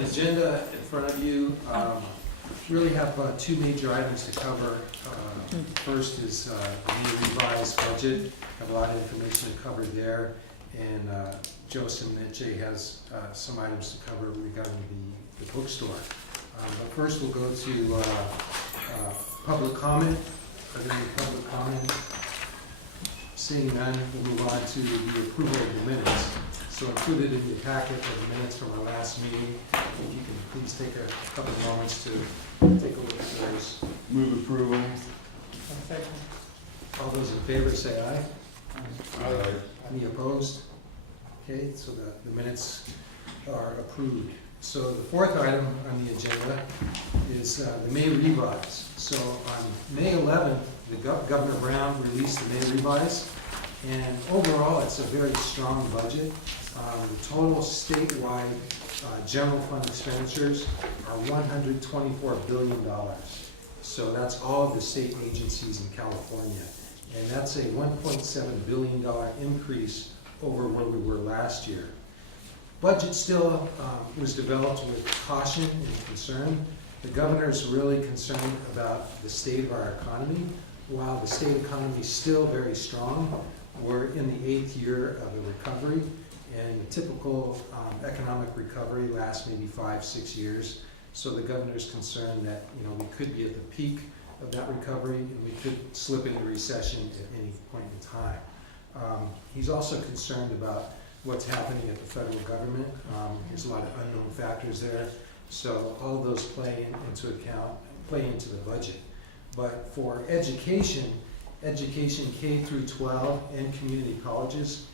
an agenda in front of you. Really have two major items to cover. First is the new revised budget. Have a lot of information to cover there. And Joseph Nietzsche has some items to cover regarding the bookstore. But first we'll go to public comment. Are there any public comment? Seeing none, we'll move on to the approval of the minutes. So included in the packet are the minutes from our last meeting. If you can please take a couple of moments to take a look at those. Move approval. All those in favor say aye. Aye. Any opposed? Okay, so the minutes are approved. So the fourth item on the agenda is the May revise. So on May 11th, Governor Brown released the May revise, and overall it's a very strong budget. The total statewide general fund expenditures are $124 billion. So that's all of the state agencies in California. And that's a $1.7 billion increase over where we were last year. Budget still was developed with caution and concern. The governor is really concerned about the state of our economy. While the state economy is still very strong, we're in the 8th year of a recovery, and the typical economic recovery lasts maybe 5-6 years. So the governor's concerned that we could be at the peak of that recovery, and we could slip into recession at any point in time. He's also concerned about what's happening at the federal government. There's a lot of unknown factors there. So all of those play into the budget. But for education K through 12 and community colleges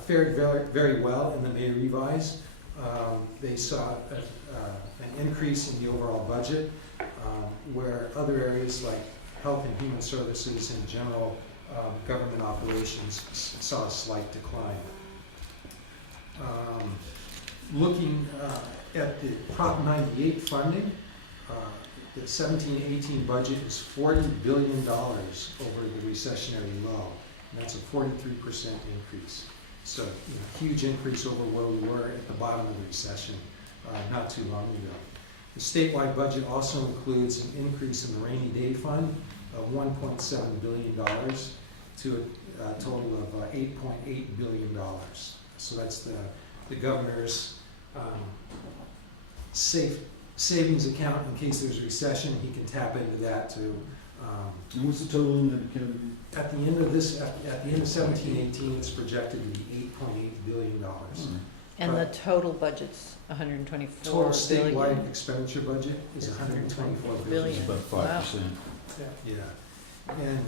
fared very, very well in the May revise. They saw an increase in the overall budget, where other areas like health and human services and general government operations saw a slight decline. Looking at the Prop 98 funding, the 17-18 budget is $40 billion over the recessionary low, and that's a 43% increase. So huge increase over where we were at the bottom of the recession not too long ago. The statewide budget also includes an increase in the rainy day fund of $1.7 billion to a total of $8.8 billion. So that's the governor's savings account in case there's a recession. He can tap into that to. And what's the total in that account? At the end of 17-18, it's projected to be $8.8 billion. And the total budget's 124 Total billion. statewide expenditure budget is $124 billion. It's about 5%. Yeah, and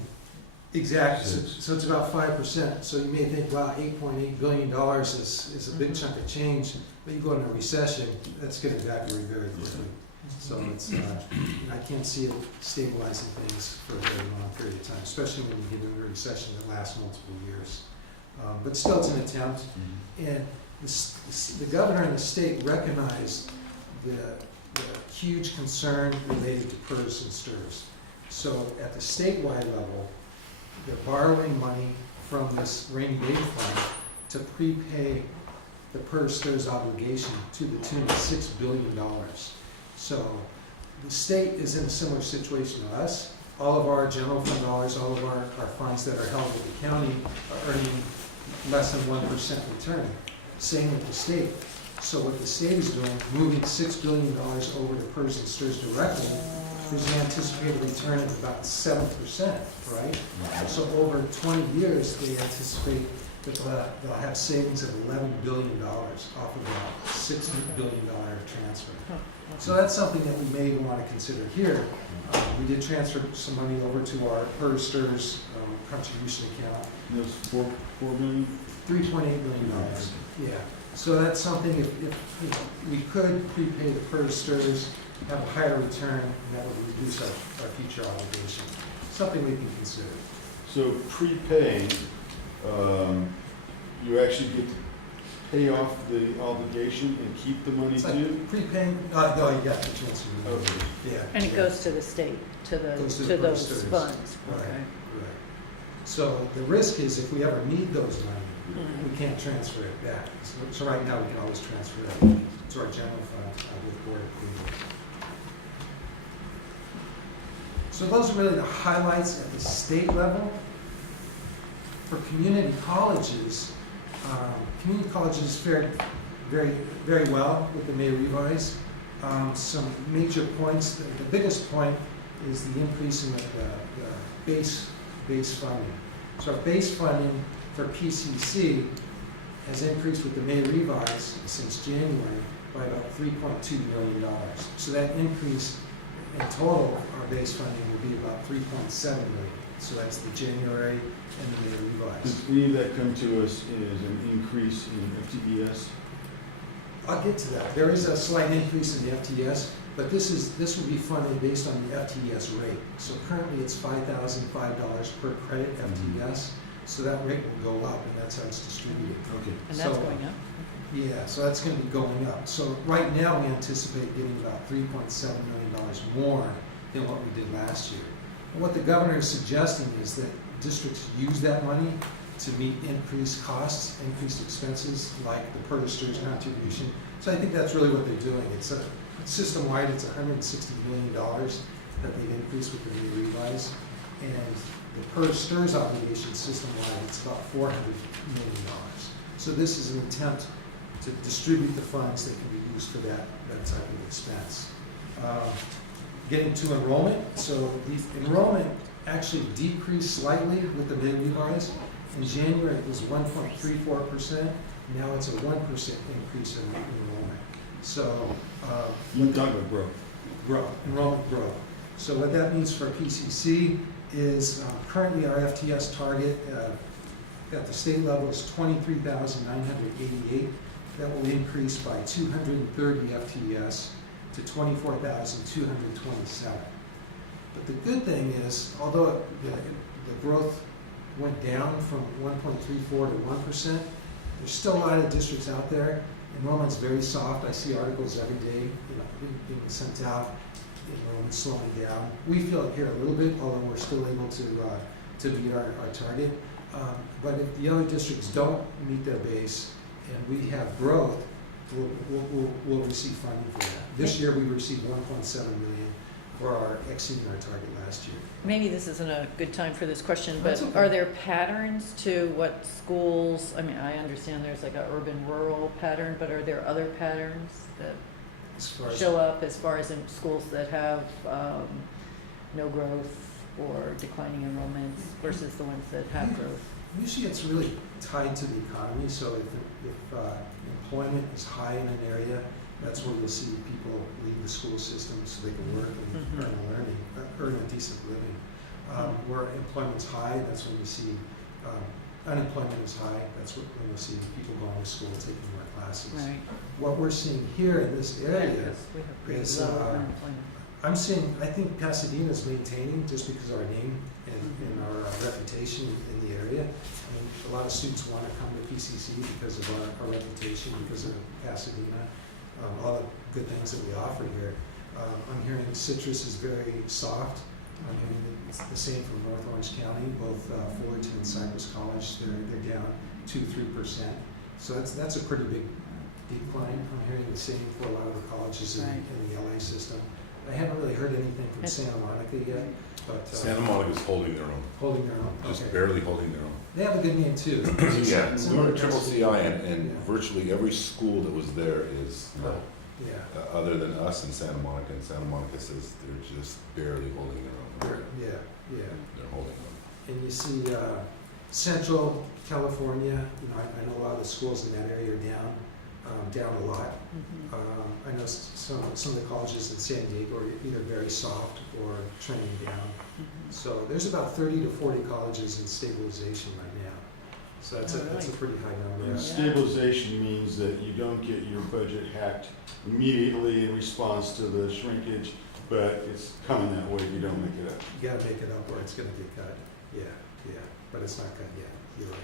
exactly. So it's about 5%. So you may think, wow, $8.8 billion is a big chunk of change. But you go into a recession, that's going to evaporate very quickly. So it's I can't see it stabilizing things for a very long period of time, especially when you get into a recession that lasts multiple years. But still, it's an attempt. And the governor and the state recognize the huge concern related to PERS and STRS. So at the statewide level, they're borrowing money from this rainy day fund to prepay the PERS STRS obligation to the tune of $6 billion. So the state is in a similar situation to us. All of our general fund dollars, all of our funds that are held with the county are earning less than 1% return. Same with the state. So what the state is doing, moving $6 billion over to PERS and STRS directly, there's an anticipated return of about 7%, right? So over 20 years, they anticipate that they'll have savings of $11 billion off of a $6 billion transfer. So that's something that we may even want to consider here. We did transfer some money over to our PERS STRS contribution account. It was $4 million? $3.8 million. Yeah. So that's something, if we could prepay the PERS STRS, have a higher return, and that would reduce our future obligation. Something we can consider. So prepay, you actually get to pay off the obligation and keep the money It's like too? prepaying, no, you got the transfer. Okay. Yeah. And it goes to the state, to Goes to to the those PERS funds. Right, Okay. right. So the risk is if we ever need those money, we can't transfer it back. So right now, we can always transfer it to our general fund with board approval. So those are really the highlights at the state level. For community colleges fared very, very well with the May revise. Some major points, the biggest point is the increase in the base funding. So our base funding for PCC has increased with the May revise since January by about $3.2 million. So that increase in total, our base funding will be about $3.7 million. So that's the January and the May revise. Does any of that come to us as an increase in FTES? I'll get to that. There is a slight increase in the FTS, but this will be funded based on the FTS rate. So currently it's $5,005 per credit FTS, so that rate will go up, and that's how it's distributed. Okay. And that's So- going up? Yeah, so that's gonna be going up. So right now, we anticipate getting about $3.7 million more than what we did last year. And what the governor is suggesting is that districts use that money to meet increased costs, increased expenses, like the PERS STRS contribution. So I think that's really what they're doing. It's system-wide, it's $160 million that they've increased with the new revise. And the PERS STRS obligation system-wide, it's about $400 million. So this is an attempt to distribute the funds that can be used for that type of expense. Getting to enrollment, so the enrollment actually decreased slightly with the May revise. In January, it was 1.34%. Now it's a 1% increase in enrollment. So You talk about growth. enrollment growth. So what that means for PCC is currently our FTS target at the state level is 23,988. That will increase by 230 FTS to 24,227. But the good thing is, although the growth went down from 1.34 to 1%, there's still a lot of districts out there. Enrollment's very soft. I see articles every day, being sent out, enrollment slowing down. We feel it here a little bit, although we're still able to meet our target. But if the other districts don't meet their base and we have growth, we'll receive funding for that. This year, we received $1.7 million for our exceeding our target last year. Maybe this isn't a good time for this question, but That's okay. are there patterns to what schools, I mean, I understand there's like a urban-rural pattern, but are there other patterns that As far as show up as far as in schools that have no growth or declining enrollments versus the ones that have growth? usually it's really tied to the economy, so if employment is high in an area, that's where you'll see people leave the school system so they can work and earn a decent living. Where employment's high, that's when you see, unemployment is high, that's when you'll see people going to school, taking more classes. Right. What we're seeing here in this area We have pretty is, low unemployment. I'm seeing, I think Pasadena's maintaining just because of our name and our reputation in the area. I mean, a lot of students want to come to PCC because of our reputation, because of Pasadena, all the good things that we offer here. I'm hearing Citrus is very soft. I'm hearing it's the same from North Orange County, both Fullerton and Cypress College, they're down 2-3%. So that's a pretty big decline. I'm hearing the same for a lot of the colleges in the LA system. I haven't really heard anything from Santa Monica yet, but Santa Monica's holding their own, holding their own. just Okay. barely holding their own. They have a good name too. Yeah, we were triple CI, and Yeah. virtually every school that was there is low, Yeah, other than us and Santa Monica. And Santa Monica says they're just barely holding their own. yeah. They're holding them. And you see Central California, I know a lot of the schools in that area are down a lot. I know some of the colleges in San Diego are either very soft or trending down. So there's about 30 to 40 colleges in stabilization right now. So that's a pretty high number. And stabilization means that you don't get your budget hacked immediately in response to the shrinkage, but it's coming that way if you don't make it up. You gotta make it up or it's gonna get cut. Yeah, but it's not cut yet. You're right.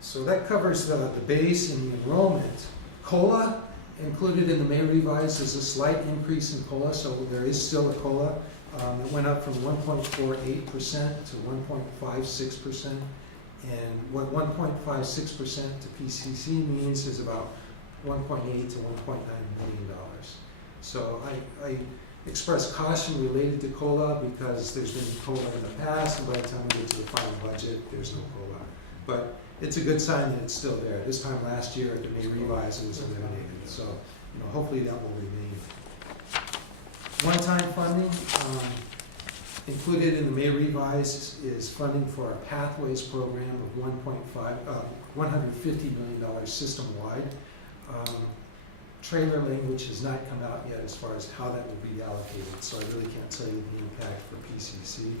So that covers the base and the enrollment. COLA, included in the May revise, is a slight increase in COLA, so there is still a COLA. It went up from 1.48% to 1.56%. And what 1.56% to PCC means is about 1.8 to 1.9 million dollars. So I express caution related to COLA because there's been COLA in the past, and by the time we get to the final budget, there's no COLA. But it's a good sign that it's still there. This time last year, at the May revise, it was eliminated, so, you know, hopefully that will remain. One-time funding, included in the May revise is funding for our Pathways program of $150 million system-wide. Trailer language has not come out yet as far as how that will be allocated, so I really can't tell you the impact for PCC.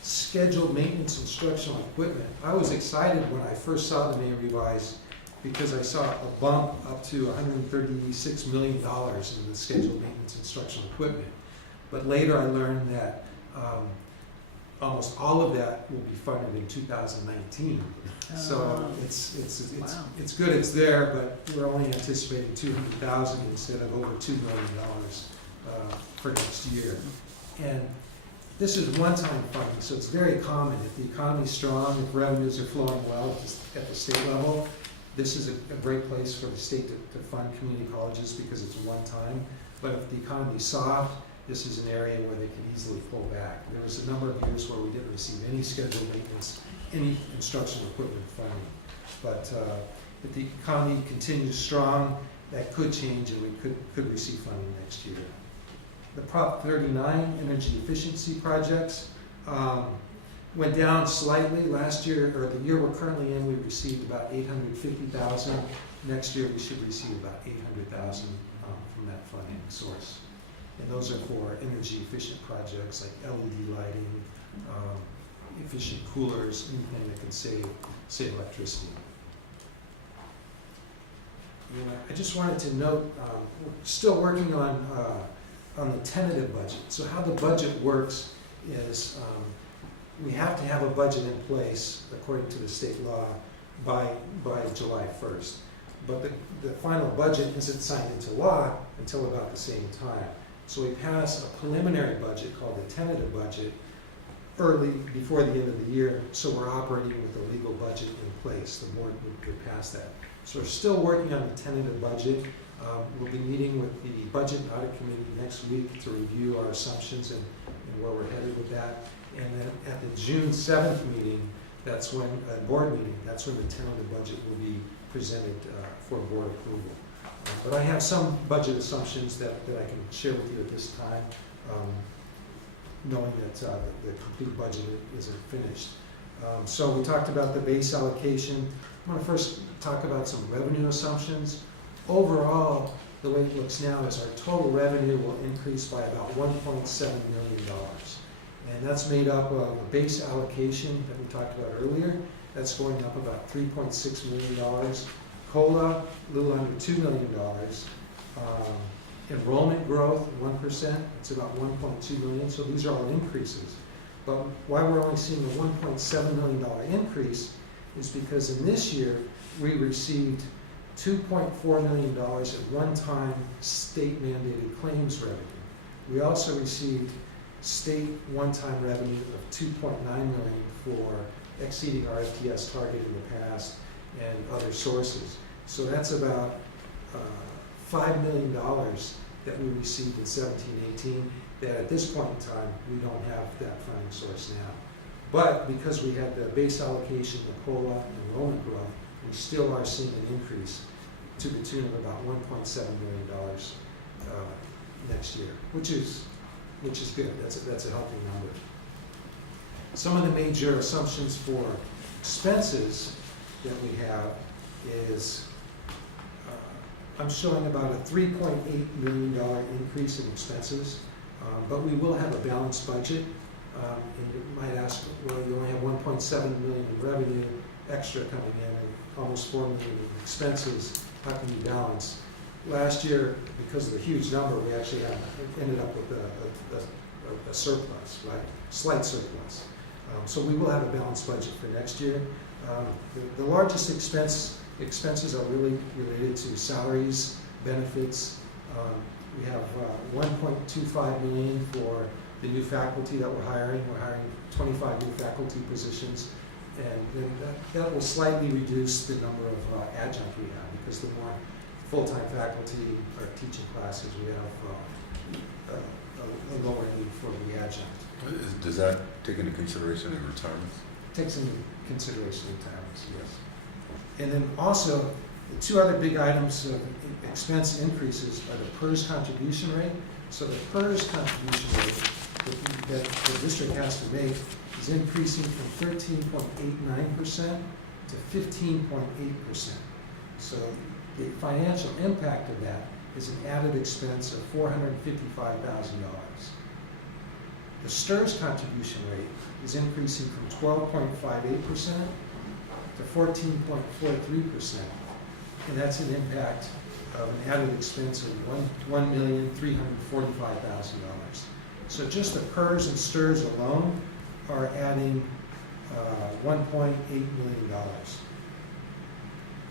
Scheduled maintenance instructional equipment. I was excited when I first saw the May revise because I saw a bump up to $136 million in the scheduled maintenance instructional equipment. But later I learned that almost all of that will be funded in 2019. So Wow. it's good it's there, but we're only anticipating 200,000 instead of over $2 million for next year. And this is one-time funding, so it's very common. If the economy's strong, if revenues are flowing well at the state level, this is a great place for the state to fund community colleges because it's one time. But if the economy's soft, this is an area where they can easily pull back. There was a number of years where we didn't receive any scheduled maintenance, any instructional equipment funding. But if the economy continues strong, that could change and we could receive funding next year. The Prop 39 energy efficiency projects went down slightly last year, or the year we're currently in, we received about 850,000. Next year we should receive about 800,000 from that funding source. And those are for energy efficient projects like LED lighting, efficient coolers, anything that can save electricity. And I just wanted to note, we're still working on the tentative budget. So how the budget works is we have to have a budget in place according to the state law by July 1st. But the final budget isn't signed into law until about the same time. So we pass a preliminary budget called the tentative budget early before the end of the year, so we're operating with a legal budget in place. The board would pass that. So we're still working on the tentative budget. We'll be meeting with the Budget and Audit Committee next week to review our assumptions and where we're headed with that. And then at the June 7th meeting, that's when, board meeting, that's when the tentative budget will be presented for board approval. But I have some budget assumptions that I can share with you at this time, knowing that the complete budget isn't finished. So we talked about the base allocation. I want to first talk about some revenue assumptions. Overall, the way it looks now is our total revenue will increase by about $1.7 million. And that's made up of a base allocation that we talked about earlier. That's going up about $3.6 million. COLA, a little under $2 million. Enrollment growth, 1%, it's about $1.2 million, so these are all increases. But why we're only seeing a $1.7 million increase is because in this year, we received $2.4 million at one-time state mandated claims revenue. We also received state one-time revenue of $2.9 million for exceeding our FTS target in the past and other sources. So that's about $5 million that we received in 17-18 that at this point in time, we don't have that funding source now. But because we had the base allocation, the COLA, and enrollment growth, we still are seeing an increase to the tune of about $1.7 million next year, which is good. That's a healthy number. Some of the major assumptions for expenses that we have is I'm showing about a $3.8 million increase in expenses, but we will have a balanced budget. And you might ask, well, you only have $1.7 million in revenue extra coming in and almost $4 million in expenses. How can you balance? Last year, because of the huge number, we actually ended up with a surplus, right? Slight surplus. So we will have a balanced budget for next year. The largest expenses are really related to salaries, benefits. We have $1.25 million for the new faculty that we're hiring. We're hiring 25 new faculty positions. And then that will slightly reduce the number of adjunct we have, because the more full-time faculty are teaching classes, we have a lower need for the adjunct. Does that take into consideration in retirements? Takes into consideration retirements, yes. And then also, the two other big items of expense increases are the PERS contribution rate. So the PERS contribution rate that the district has to make is increasing from 13.89% to 15.8%. So the financial impact of that is an added expense of $455,000. The STRS contribution rate is increasing from 12.58% to 14.43%, and that's an impact of an added expense of $1,345,000. So just the PERS and STRS alone are adding $1.8 million.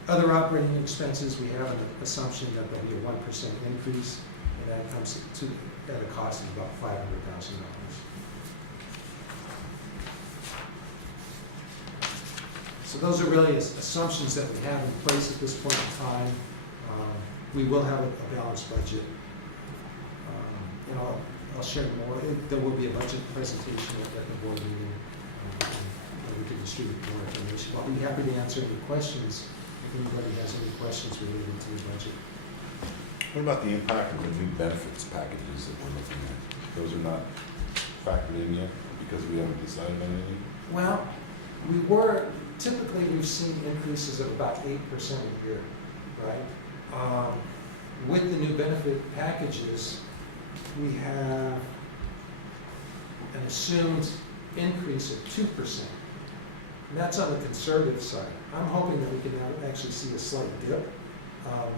Other operating expenses, we have an assumption that there'll be a 1% increase, and that comes to at a cost of about $500,000. So those are really assumptions that we have in place at this point in time. We will have a balanced budget. And I'll share more. There will be a budget presentation at the board meeting, and we can distribute more information. I'll be happy to answer any questions if anybody has any questions related to the budget. What about the impact of the new benefits packages that we're looking at? Those are not factored in yet because we haven't decided on anything? Well, typically we've seen increases of about 8% a year, right? With the new benefit packages, we have an assumed increase of 2%. And that's on the conservative side. I'm hoping that we can actually see a slight dip,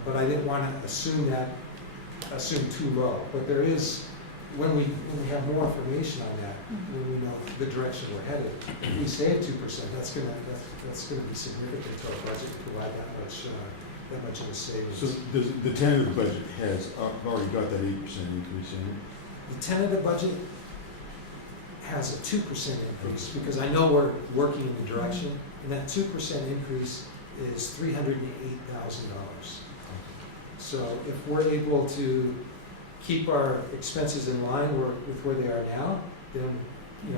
but I didn't want to assume too low. But there is, when we have more information on that, when we know the direction we're headed, if we save 2%, that's gonna be significant to our budget to provide that much of a savings. So the tentative budget has already got that 8% increase in it? The tentative budget has a 2% increase, because I know we're working in the direction, and that 2% increase is $308,000. So if we're able to keep our expenses in line with where they are now, then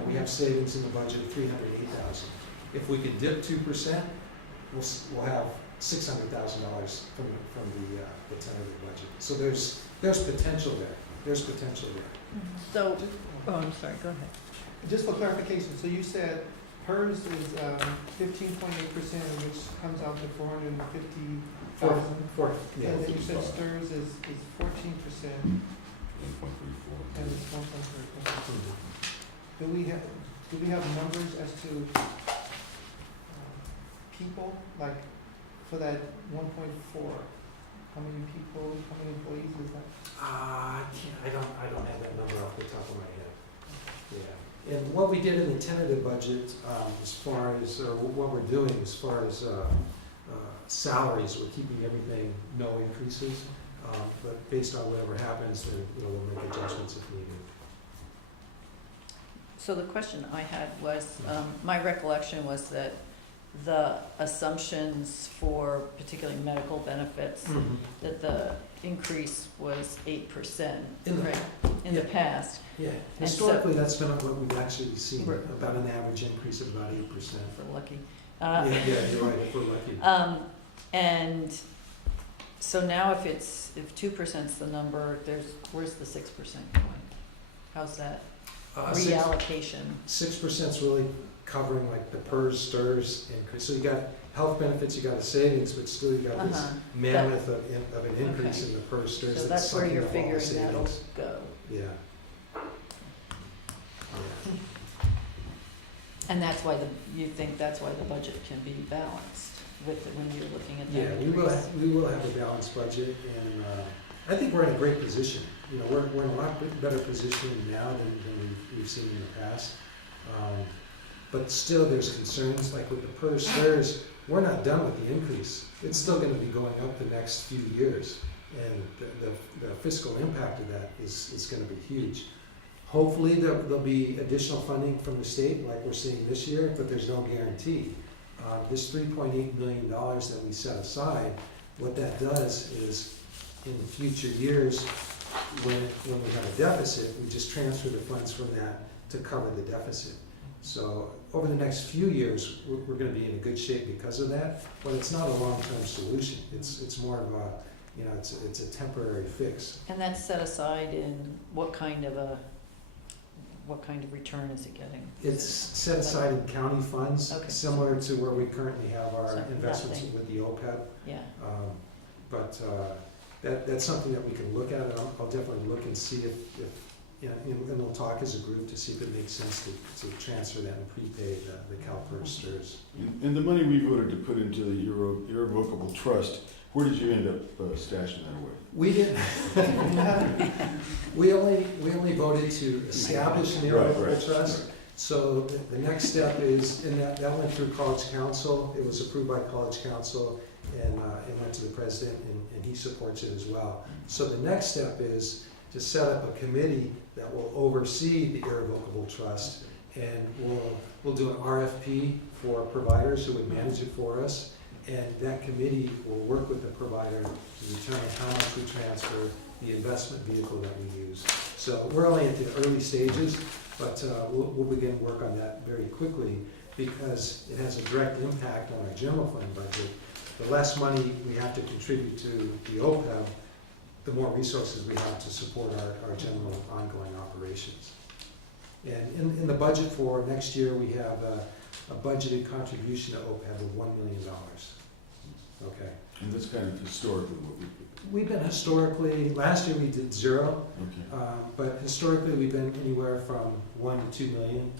we have savings in the budget of $308,000. If we could dip 2%, we'll have $600,000 from the tentative budget. So there's potential there. There's potential there. So, I'm sorry, go ahead. Just for clarification, so you said PERS is 15.8%, which comes out to 450,000. Yeah. And then you said STRS is 14%, 1.34. and it's 1.34. Do we have numbers as to people, like for that 1.4? How many people, how many employees is that? I don't have that number off the top of my head. Yeah. And what we did in the tentative budget, as far as what we're doing as far as salaries, we're keeping everything no increases. But based on whatever happens, then we'll make adjustments if needed. So the question I had was, my recollection was that the assumptions for particularly medical benefits, that the increase was 8%, In the- right, in the past. Yeah, And so- historically, that's been what we've actually seen, Right. about an average increase of about 8%. If we're lucky. Yeah, you're right, if we're lucky. And so now if 2%'s the number, where's the 6% going? How's that reallocation? 6%'s really covering like the PERS, STRS increase. So you got health benefits, you got a savings, but still you got this mammoth of an increase Okay. in the PERS, STRS. So that's where you're sucking up all the figuring that'll savings. go. Yeah. And that's why you think that's why the budget can be balanced when you're looking at that Yeah, increase? we will have a balanced budget, and I think we're in a great position. We're in a lot better position now than we've seen in the past. But still, there's concerns, like with the PERS, STRS, we're not done with the increase. It's still gonna be going up the next few years, and the fiscal impact of that is gonna be huge. Hopefully, there'll be additional funding from the state, like we're seeing this year, but there's no guarantee. This $3.8 million that we set aside, what that does is, in future years, when we have a deficit, we just transfer the funds from that to cover the deficit. So over the next few years, we're gonna be in a good shape because of that, but it's not a long-term solution. It's more of a, you know, it's a temporary fix. And that's set aside in what kind of return is it getting? It's set aside in county funds, Okay. similar to where we currently have our So investments nothing. with the OPEB. Yeah, But that's something that we can look at, and I'll definitely look and see if, you know, and we'll talk as a group to see if it makes sense to transfer that and prepay the CalPERS STRS. And the money we voted to put into the irrevocable trust, where did you end up stashing that away? We didn't, we only voted to establish an irrevocable Right. trust. So the next step is, and that went through College Council, it was approved by College Council, and it went to the president, and he supports it as well. So the next step is to set up a committee that will oversee the irrevocable trust, and we'll do an RFP for providers who would manage it for us, and that committee will work with the provider to determine how much we transfer, the investment vehicle that we use. So we're only at the early stages, but we'll begin work on that very quickly, because it has a direct impact on our general fund budget. The less money we have to contribute to the OPEB, the more resources we have to support our general ongoing operations. And in the budget for next year, we have a budgeted contribution to OPEB of $1 million. Okay. And that's kind of historically what We've been historically, last year we did 0, okay. but historically we've been anywhere from 1 to 2 million.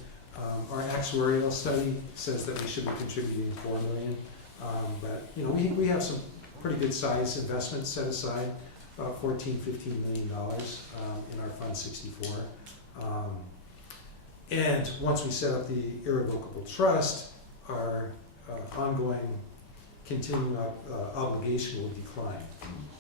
Our actuarial study says that we should be contributing 4 million. But, you know, we have some pretty good size investments set aside, about $14–15 million in our Fund 64. And once we set up the irrevocable trust, our ongoing continuing obligation will decline.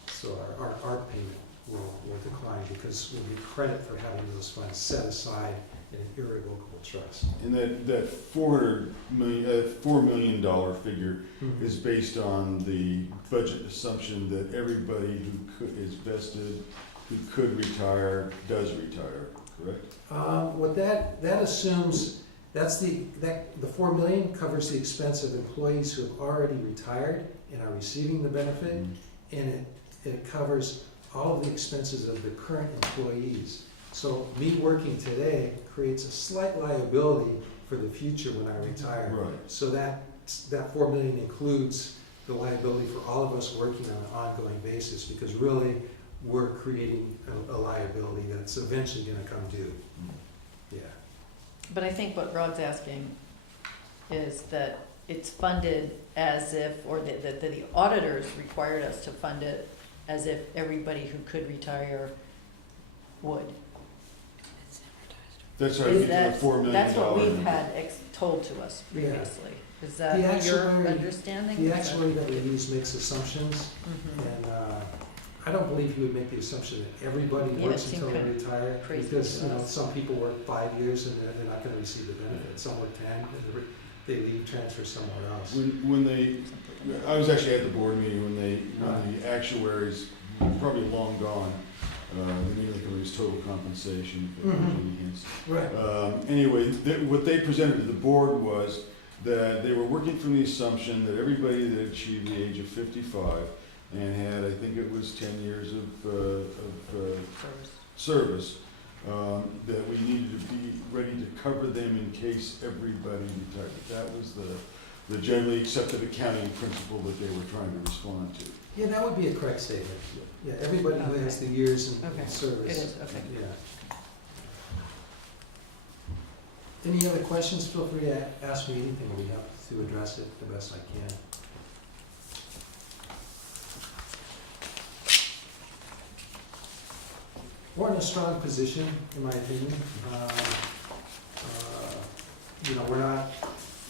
So our payment will decline because we'll get credit for having those funds set aside in an irrevocable trust. And that $4 million figure is based on the budget assumption that everybody who is vested, who could retire, does retire, correct? What that assumes, the 4 million covers the expense of employees who have already retired and are receiving the benefit, and it covers all of the expenses of the current employees. So me working today creates a slight liability for the future when I retire. Right. So that 4 million includes the liability for all of us working on an ongoing basis, because really we're creating a liability that's eventually going to come due. Yeah. but I think what Rod's asking is that it's funded as if, or that the auditors required us to fund it as if everybody who could retire would. That's how you Is get that, to the $4 million. that's what we've number. had told to us Yeah. previously. Is The that your actuary- understanding? The actuary that we use makes assumptions, Mhm. and I don't believe he would make the assumption that everybody Yeah, it works seemed until they kind of retire. crazy Because, to you know, us. some people work 5 years and they're not gonna receive the benefit. Some work 10, and they leave, transfer somewhere else. I was actually at the board meeting when the actuaries, probably long gone, the name of the company was Total Compensation. if it was Mhm. any hints. Right. Anyway, what they presented to the board was that they were working from the assumption that everybody that achieved the age of 55 and had, I think it was 10 years of service, that we needed to be ready to cover them in case everybody retired. That was the generally accepted accounting principle that they were trying to respond to. Yeah, that would be a correct statement. Yeah, everybody who has the years in Okay. service. It is, okay. Yeah. Any other questions? Feel free to ask me anything. We have to address it the best I can. We're in a strong position, in my opinion. You know, we're not,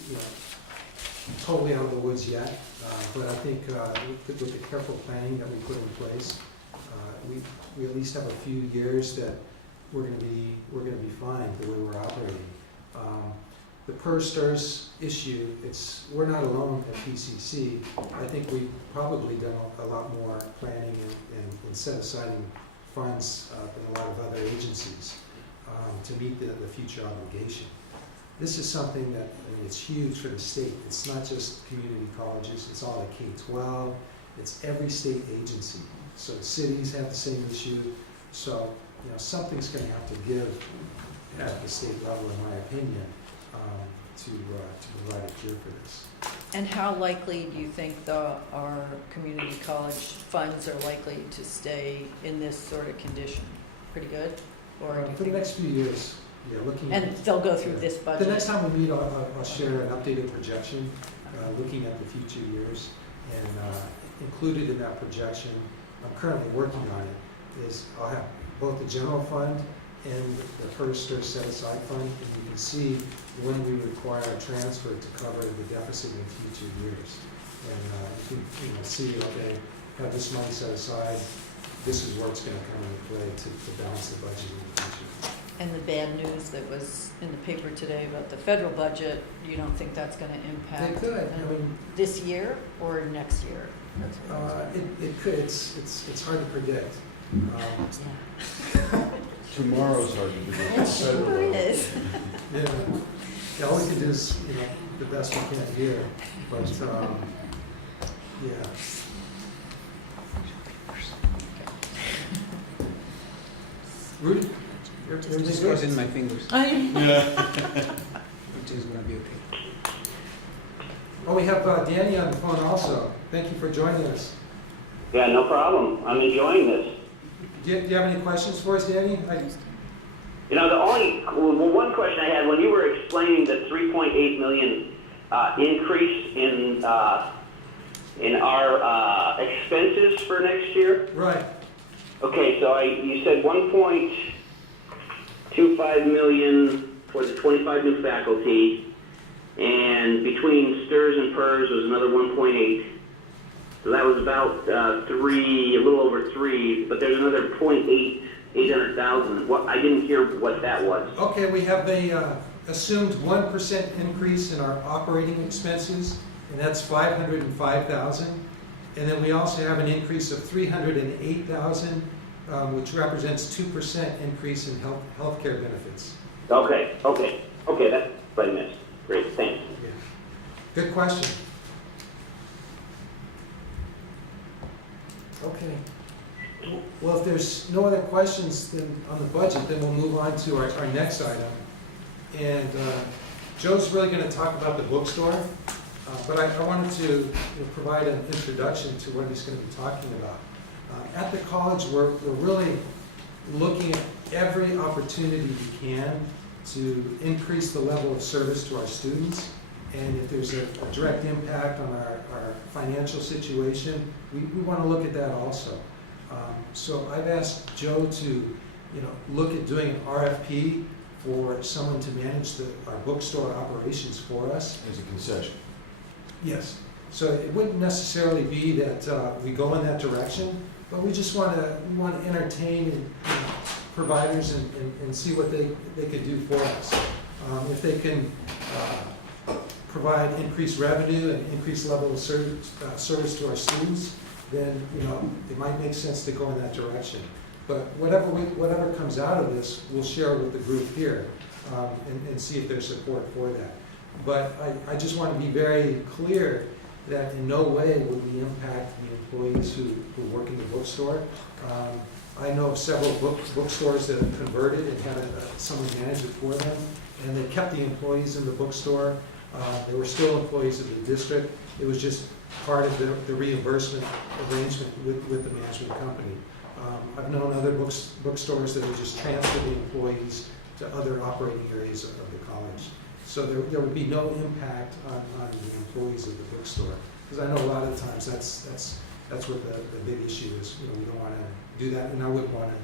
you know, totally out of the woods yet, but I think with the careful planning that we put in place, we at least have a few years that we're gonna be fine the way we're operating. The PERS STRS issue, we're not alone at PCC. I think we've probably done a lot more planning and set aside funds than a lot of other agencies to meet the future obligation. This is something that, it's huge for the state. It's not just community colleges, it's all the K-12, it's every state agency. So cities have the same issue, so, something's gonna have to give at the state level, in my opinion, to provide a cure for this. And how likely do you think our community college funds are likely to stay in this sort of condition? Pretty good? Or do you For the think- next few years, looking at. And they'll go through this budget? The next time we meet, I'll share an updated projection, looking at the future years, and included in that projection, I'm currently working on it, is I'll have both the general fund and the PERS STRS set-aside fund, and you can see when we require a transfer to cover the deficit in future years. And you can see, okay, have this money set aside, this is where it's gonna come into play to balance the budget in the future. And the bad news that was in the paper today about the federal budget, you don't think that's gonna It impact could, I mean, this year or next year? it could, it's hard to predict. Tomorrow's hard to predict. It sure is. Yeah, all we can do is, the best we can here, but, yeah. Rudy? Everything's Just good? crossing my fingers. Yeah. Which is gonna be okay. Oh, we have Danny on the phone also. Thank you for joining us. Yeah, no problem. I'm enjoying this. Do you have any questions for us, Danny? One question I had, when you were explaining the 3.8 million increase in our expenses for next year. Right. Okay, so you said 1.25 million for the 25 new faculty, and between STRS and PERS was another 1.8. So that was about a little over 3, but there's another 800,000. I didn't hear what that was. Okay, we have a assumed 1% increase in our operating expenses, and that's 505,000. And then we also have an increase of 308,000, which represents 2% increase in healthcare benefits. Okay, that's what I missed. Great, thanks. Yeah. Good question. Okay. Well, if there's no other questions on the budget, then we'll move on to our next item. And Joe's really going to talk about the bookstore, but I wanted to provide an introduction to what he's going to be talking about. At the college, we're really looking at every opportunity we can to increase the level of service to our students. And if there's a direct impact on our financial situation, we want to look at that also. So I've asked Joe to, look at doing an RFP for someone to manage our bookstore operations for us. As a concession. Yes. So it wouldn't necessarily be that we go in that direction, but we just want to entertain providers and see what they could do for us. If they can provide increased revenue and increased level of service to our students, then it might make sense to go in that direction. But whatever comes out of this, we'll share with the group here and see if there's support for that. But I just want to be very clear that in no way would we impact the employees who work in the bookstore. I know of several bookstores that have converted and had someone manage it for them, and they kept the employees in the bookstore. They were still employees of the district. It was just part of the reimbursement arrangement with the management company. I've known other bookstores that have just transferred the employees to other operating areas of the college. So there would be no impact on the employees of the bookstore. Because I know a lot of the times that's what the big issue is. We don't want to do that, and I wouldn't want to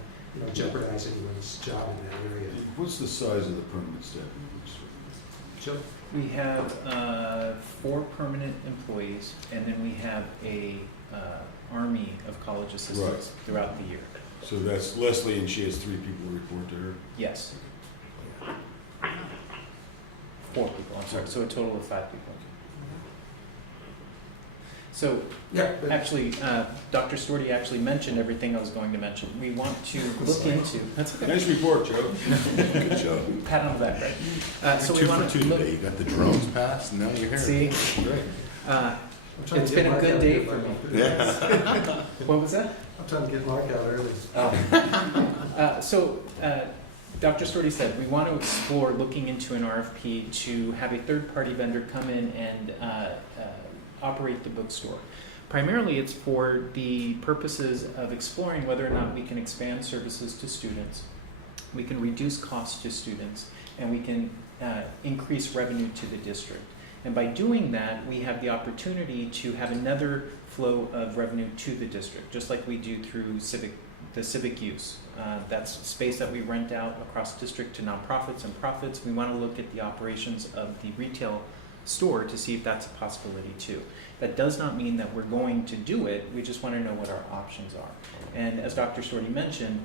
jeopardize anyone's job in that area. What's the size of the permanent staff in the bookstore? Joe? We have 4 permanent employees, and then we have a army of college assistants throughout the year. So that's Leslie, and she has 3 people who report to her. Yes. 4 people, I'm sorry, so a total of 5 people. So, Yeah, but- actually, Dr. Storti actually mentioned everything I was going to mention. We want to look into, that's okay, Nice report, Joe. Good job. pat on the back, right? So we 2 want for 2 to look, today. You got the drones passed, now you're here. see, Great. uh, I'm trying to it's get been a Mark good out day here for by me. Yeah. What was that? I'm trying to get Mark out early. Dr. Storti said, we want to explore looking into an RFP to have a third-party vendor come in and operate the bookstore. Primarily, it's for the purposes of exploring whether or not we can expand services to students, we can reduce costs to students, and we can increase revenue to the district. And by doing that, we have the opportunity to have another flow of revenue to the district, just like we do through the civic use. That's space that we rent out across district to nonprofits and profits. We want to look at the operations of the retail store to see if that's a possibility too. That does not mean that we're going to do it, we just want to know what our options are. And as Dr. Storti mentioned,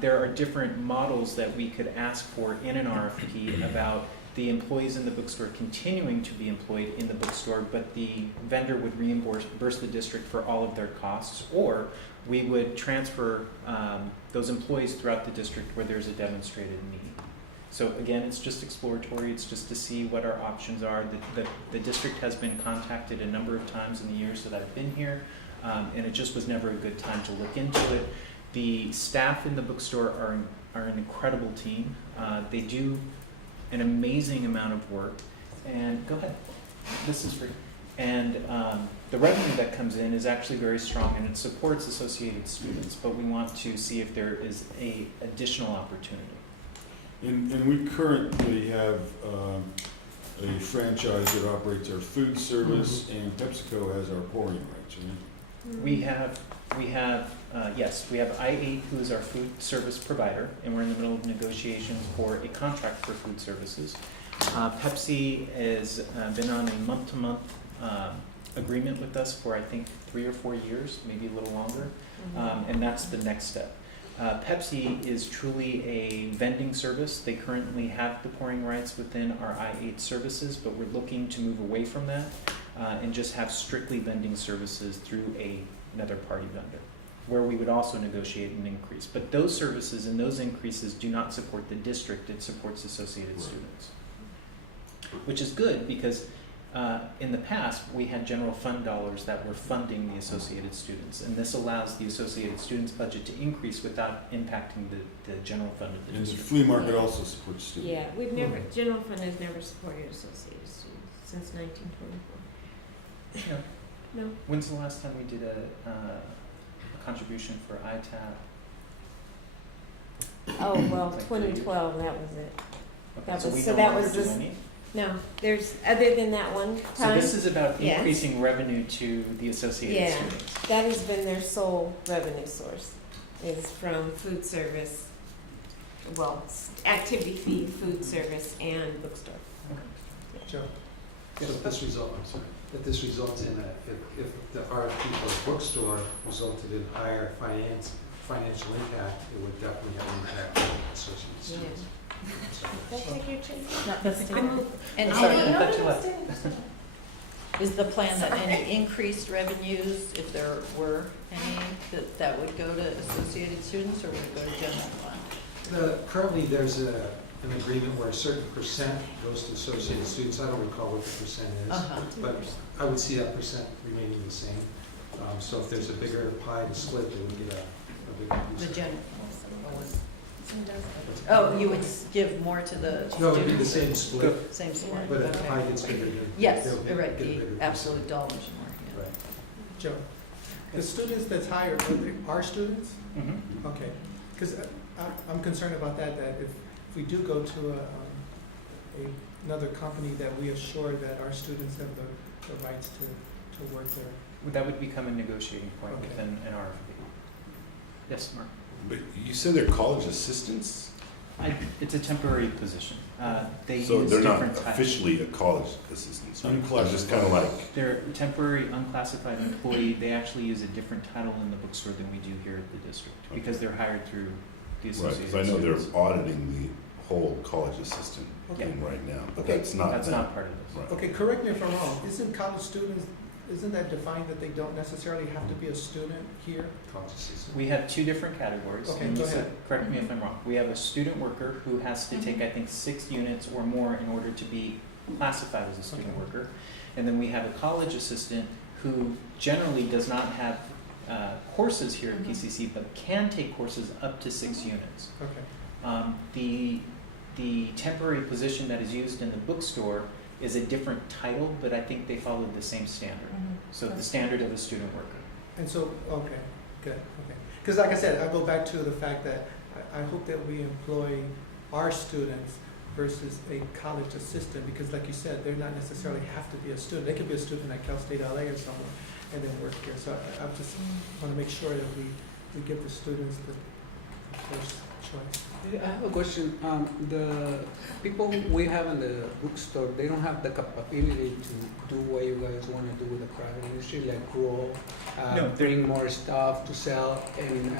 there are different models that we could ask for in an RFP about the employees in the bookstore continuing to be employed in the bookstore, but the vendor would reimburse the district for all of their costs, or we would transfer those employees throughout the district where there's a demonstrated need. So again, it's just exploratory, it's just to see what our options are. The district has been contacted a number of times in the years that I've been here, and it just was never a good time to look into it. The staff in the bookstore are an incredible team. They do an amazing amount of work, and go ahead, this is free. And the revenue that comes in is actually very strong, and it supports associated students, but we want to see if there is a additional opportunity. And we currently have a franchise that operates our food service, and PepsiCo has our pouring rights, right? We have, yes, we have I8, who is our food service provider, and we're in the middle of negotiations for a contract for food services. Pepsi has been on a month-to-month agreement with us for, I think, 3 or 4 years, maybe a little longer, and that's the next step. Pepsi is truly a vending service. They currently have the pouring rights within our I8 services, but we're looking to move away from that and just have strictly vending services through another party vendor, where we would also negotiate an increase. But those services and those increases do not support the district, it supports associated students. Which is good because in the past, we had general fund dollars that were funding the associated students, and this allows the associated students' budget to increase without impacting the general fund of the And the district. flea market also supports students. Yeah, we've never, general fund has never supported associated students since 1924. Yeah. No, When's the last time we did a contribution for ITAP? oh, well, Like 2012, that was it. Okay, That so was- we so no that longer was do this any? No, there's, other than that one So time, this is about Yes. increasing revenue to the associated Yeah. students. that has been their sole revenue source, is from food service, well, activity fee, food service, and bookstore. Joe? So if this this results in if the RFP for bookstore resulted in higher financial impact, it would definitely have an impact on associated students. So- That's like your change. Not this I move. And Sorry, any- I thought you left. is the plan that any increased revenues, if there were any, that would go to associated students, or would it go to general fund? Currently, there's an agreement where a certain percent goes to associated students. I don't recall what the percent is, Uh-huh. but I would see that percent remaining the same. So if there's a bigger pie to split, they would get a bigger The piece. general. Oh, you would give more to the No, it would be the students? same split, Same split, but if the okay. pie gets bigger, then Yes, they'll get right, a bigger the piece. absolute dollars more, yeah. Right. Joe? The students that's hired, are they our students? Mhm. Okay, because I'm concerned about that if we do go to another company, that we assure that our students have the rights to work there. That would become a negotiating point Okay. within an RFP. Yes, Mark? But you said they're college assistants? It's a temporary position. They So use they're not different titles. officially a college assistant, so Unclassified. it's just kind of like, They're a temporary unclassified employee. They actually use a different title in the bookstore than we do here at the district because they're hired through the right, Associated because I know they're Students. auditing the whole college assistant Okay. thing right now, but Okay. that's not That's them. not part of this. Right. Okay, correct me if I'm wrong, isn't college students, isn't that defined that they don't necessarily have to be a student here? College assistant. We have two different categories. Okay, and go you said- ahead. Correct me if I'm wrong. We have a student worker who has to take, I think, 6 units or more in order to be classified as a student Okay. worker. And then we have a college assistant who generally does not have courses here at PCC, but can take courses up to 6 units. Okay. The temporary position that is used in the bookstore is a different title, but I think they follow the same standard. So the standard of a student worker. And so, okay, good, okay. Because like I said, I go back to the fact that I hope that we employ our students versus a college assistant, because like you said, they're not necessarily have to be a student. They could be a student at Cal State LA or somewhere and then work here. So I just want to make sure that we give the students the first choice. I have a question. The people we have in the bookstore, they don't have the capability to do what you guys want to do with the private industry, like grow, No. bring more stuff to sell, and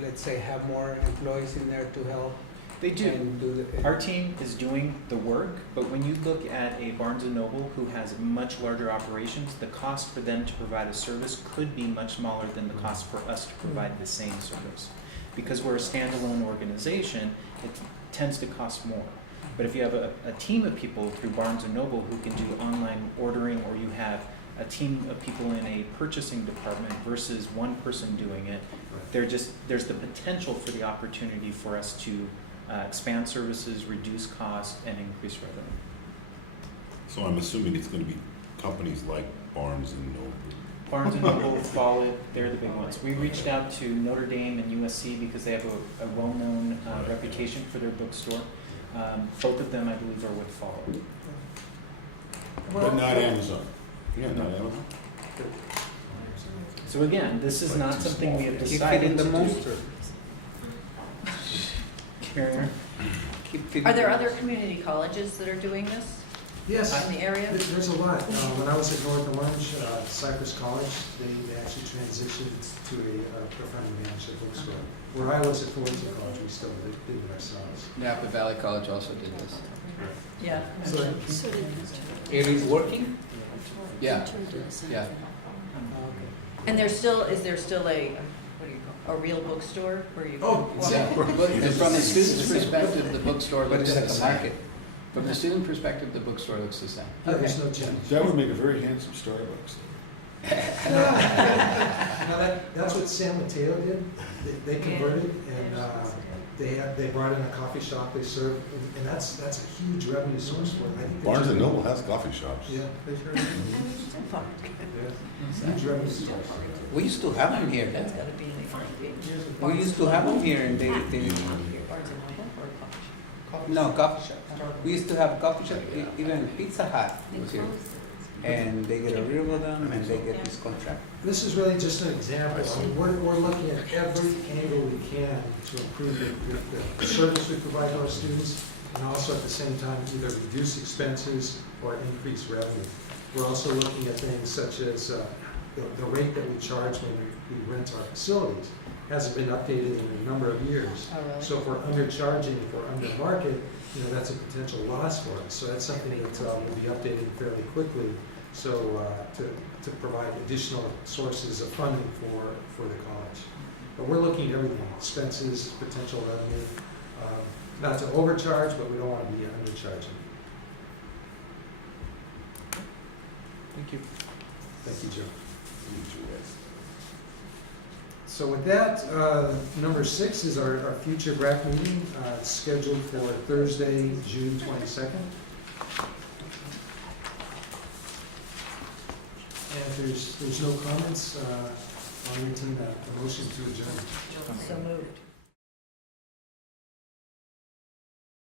let's say have more employees in there to help. They do. And do the, Our team is doing the work, but when you look at a Barnes & Noble who has much larger operations, the cost for them to provide a service could be much smaller than the cost for us to provide the same service. Because we're a standalone organization, it tends to cost more. But if you have a team of people through Barnes & Noble who can do online ordering, or you have a team of people in a purchasing department versus one person doing it, there's the potential for the opportunity for us to expand services, reduce costs, and increase revenue. So I'm assuming it's gonna be companies like Barnes and Noble. Barnes & Noble, Follett, they're the big ones. We reached out to Notre Dame and USC because they have a well-known reputation for their bookstore. Both of them, I believe, are with Follett. But not Amazon. Yeah, not Amazon. So again, this is not something we have keep decided feeding to the do. monster. Karen? Keep feeding Are there the other monster. community colleges that are doing this Yes, in the area? there's a lot. When I was at North Orange, Cypress College, they actually transitioned to a profoundly managed bookstore. Where I was at Fullerton College, we still did it ourselves. Napa Valley College also did this. Yeah. So It is working? Yeah, yeah. And is there still a real bookstore where you? Oh, walk Yeah. in? But from the student's perspective, the bookstore But looks it's the at the same. market. From the student perspective, the bookstore looks the same. yeah, there's no change. That would make a very handsome Starbucks. Now, that's what San Mateo did. They converted and they brought in a coffee shop they serve, and that's a huge revenue source for them. I think they Barnes and just- Noble has coffee shops. Yeah, They sure huge revenue source. We used to have them here. That's gotta be in the RFP. We used to have them here and they Barnes and Noble or coffee shop? no, coffee shop. We used to have coffee shop, even Pizza Hut was here. And they get a rid of them and they get this contract. This is really just an example. I mean, we're looking at every angle we can to improve the service we provide to our students, and also at the same time either reduce expenses or increase revenue. We're also looking at things such as the rate that we charge when we rent our facilities hasn't been updated in a number of years. Oh, really? So if we're undercharging, if we're under market, that's a potential loss for us. So that's something that will be updated fairly quickly. So to provide additional sources of funding for the college. But we're looking at everything, expenses, potential revenue, not to overcharge, but we don't want to be undercharging. Thank you. Thank you, Joe. So with that, number 6 is our future BRAC meeting. It's scheduled for Thursday, June 22nd. And if there's no comments, I'll entertain a motion to adjourn. So moved.